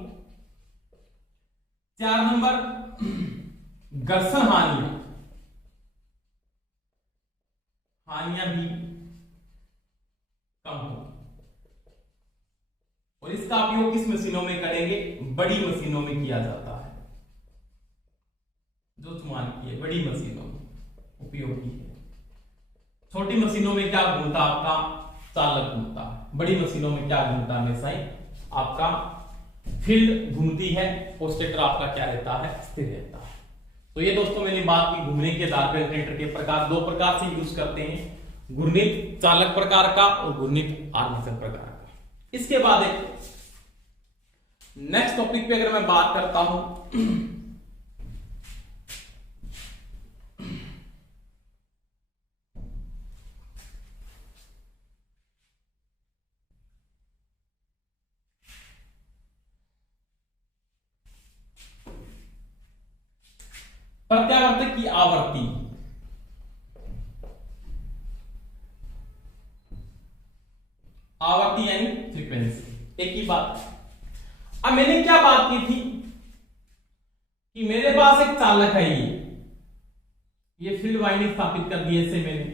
4 नंबर घर्षण हानियां भी कम होगी। और इसका उपयोग किस मशीनों में करेंगे? बड़ी मशीनों में किया जाता है, जो चुमान की है बड़ी मशीनों में उपयोगी है। छोटी मशीनों में क्या घूमता आपका? चालक घूमता। बड़ी मशीनों में क्या घूमता? हमेशा ही आपका फील्ड घूमती है और स्टेटर आपका क्या रहता है? स्थिर रहता है। तो ये दोस्तों मैंने बात की घूमने के आधार पर अल्टरनेटर के प्रकार, 2 प्रकार से यूज करते हैं, घूर्णित चालक प्रकार का और घूर्णित आर्मेचर प्रकार का। इसके बाद एक नेक्स्ट टॉपिक पे अगर मैं बात करता हूं, प्रत्यावर्तक की आवृत्ति। आवृत्ति यानी फ्रीक्वेंसी, एक ही बात। अब मैंने क्या बात की थी कि मेरे पास एक चालक है, ये फील्ड वाइंडिंग स्थापित कर दी ऐसे मैंने।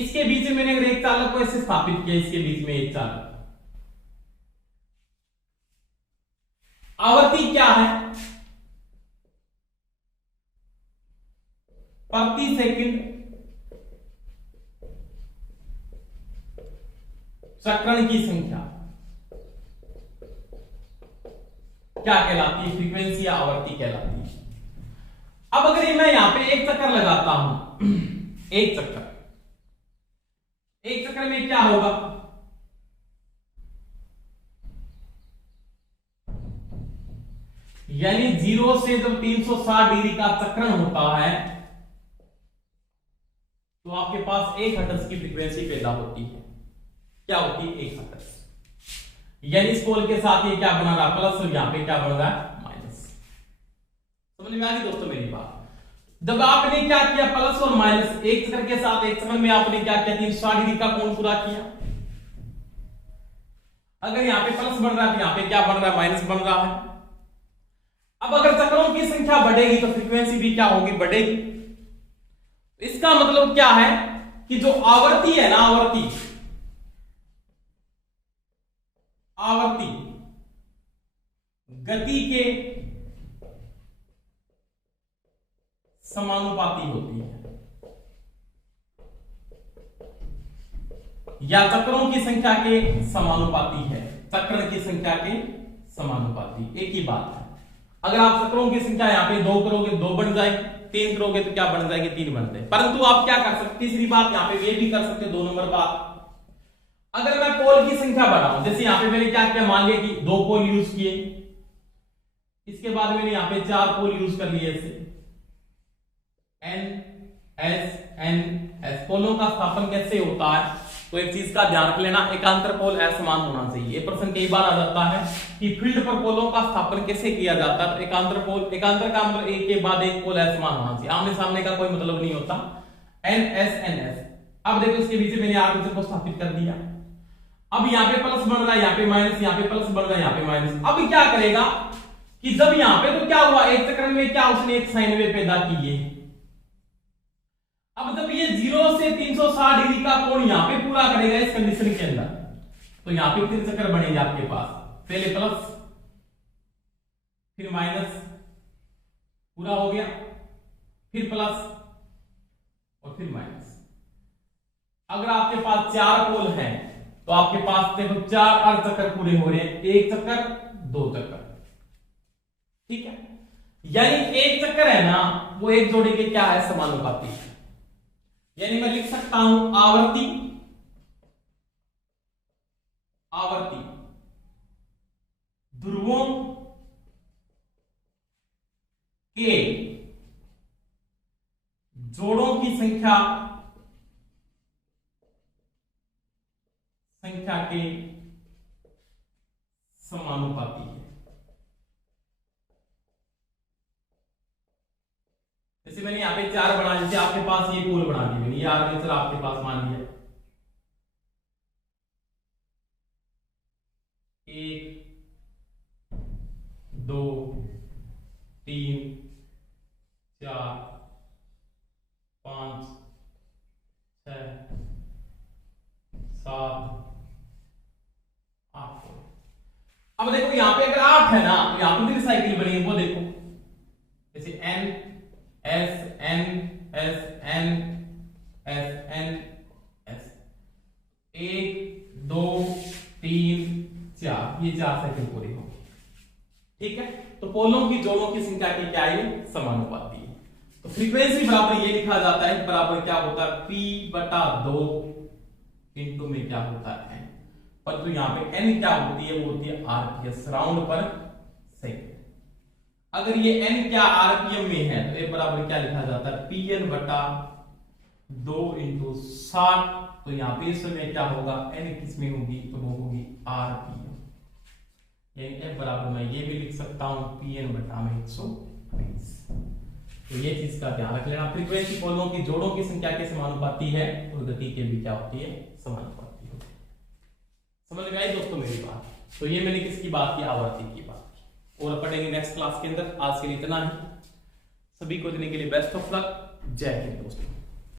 इसके बीच में मैंने अगर एक चालक को ऐसे स्थापित किया, इसके बीच में एक चालक, आवृत्ति क्या है? प्रति सेकंड चक्रण की संख्या क्या कहलाती है? फ्रीक्वेंसी या आवृत्ति कहलाती है। अब अगर मैं यहां पे एक चक्कर लगाता हूं, एक चक्कर में क्या होगा? यानी 0 से जब 360 डिग्री का चक्रण होता है तो आपके पास 1 हर्ट्ज की फ्रीक्वेंसी पैदा होती है। क्या होती है? 1 हर्ट्ज। यानी इस पोल के साथ ये क्या बना रहा? प्लस, और यहां पे क्या बन रहा है? माइनस। समझ में आ गई दोस्तों मेरी बात? जब आपने क्या किया? प्लस और माइनस एक चक्कर के साथ एक चक्कर में आपने क्या किया? 360 डिग्री का कोण पूरा किया। अगर यहां पे प्लस बन रहा है तो यहां पे क्या बन रहा है? माइनस बन रहा है। अब अगर चक्रों की संख्या बढ़ेगी तो फ्रीक्वेंसी भी क्या होगी? बढ़ेगी। इसका मतलब क्या है कि जो आवृत्ति है ना, आवृत्ति गति के समानुपाती होती है, या चक्रों की संख्या के समानुपाती है। चक्र की संख्या के समानुपाती, एक ही बात है। अगर आप चक्रों की संख्या यहां पे 2 करोगे 2 बन जाएगी, 3 करोगे तो क्या बन जाएगी? 3 बन जाएगी। परंतु आप क्या कर सकते? तीसरी बात यहां पे ये भी कर सकते, 2 नंबर बात, अगर मैं पोल की संख्या बढ़ाऊं, जैसे यहां पे मैंने क्या किया? मान लिया कि 2 पोल यूज किए, इसके बाद मैंने यहां पे 4 पोल यूज कर लिए ऐसे, N पोलों का स्थापन कैसे होता है? तो एक चीज का ध्यान रख लेना, एकांतर पोल असमान होना चाहिए। ये प्रश्न कई बार आ जाता है कि फील्ड पर पोलों का स्थापन कैसे किया जाता है? तो एकांतर का मतलब एक के बाद एक पोल असमान होना चाहिए, आमने सामने का कोई मतलब नहीं होता। NS। अब देखो इसके बीच में मैंने आर्मेचर को स्थापित कर दिया। अब यहाँ पे प्लस बन रहा है, यहाँ पे माइनस, यहाँ पे प्लस बन रहा है, यहाँ पे माइनस। अब क्या करेगा कि जब यहाँ पे तो क्या हुआ? एक चक्र में क्या उसने एक साइन वेव पैदा की है। अब जब ये 0 से 360 डिग्री का कोण यहां पे पूरा करेगा इस कंडीशन के अंदर, तो यहां पे 3 चक्कर बनेंगे आपके पास, पहले प्लस फिर माइनस, पूरा हो गया, फिर प्लस और फिर माइनस। अगर आपके पास 4 पोल हैं तो आपके पास देखो 4 अर्ध चक्कर पूरे हो रहे हैं, 1 चक्कर 2 चक्कर, ठीक है। यानी एक चक्कर है ना, वो एक जोड़ी के क्या है? समानुपाती। यानी मैं लिख सकता हूं आवृत्ति ध्रुवों के जोड़ों की संख्या के समानुपाती है। जैसे मैंने यहाँ पे 4 बना, जैसे आपके पास ये पोल बना दी, ये आर्मेचर आपके पास मान लिया 1 2 3 4 5 6 7 8। अब देखो यहाँ पे अगर 8 है ना, तो यहाँ पे कितनी साइकिल बनी है वो देखो, जैसे N S N S N S N S, 1 2 3 4, ये 4 साइकिल पूरी होगी। ठीक है, तो पोलों की जोड़ों की संख्या की क्या है, समानुपाती है। तो फ्रीक्वेंसी बराबर ये लिखा जाता है, बराबर क्या होता है P/2 इंटू में क्या होता है N, पर तो यहाँ पे N क्या होती है, वो होती है RPS, राउंड पर सेकंड। अगर ये N क्या RPM में है तो ये बराबर क्या लिखा जाता है Pn/2 इंटू 60, तो यहाँ पे इसमें क्या होगा, N किस में होगी, तो वो होगी RPM। F बराबर मैं ये भी लिख सकता हूं Pn/120। तो ये चीज का ध्यान रख लेना, फ्रीक्वेंसी पोलों की जोड़ों की संख्या के समानुपाती है और गति के भी क्या होती है, समानुपाती होती है। समझ में आई दोस्तों मेरी बात? तो ये मैंने किसकी बात की, आवृत्ति की बात की, और पढ़ेंगे नेक्स्ट क्लास के अंदर। आज के लिए इतना ही, सभी को देने के लिए बेस्ट ऑफ लक, जय हिंद दोस्तों।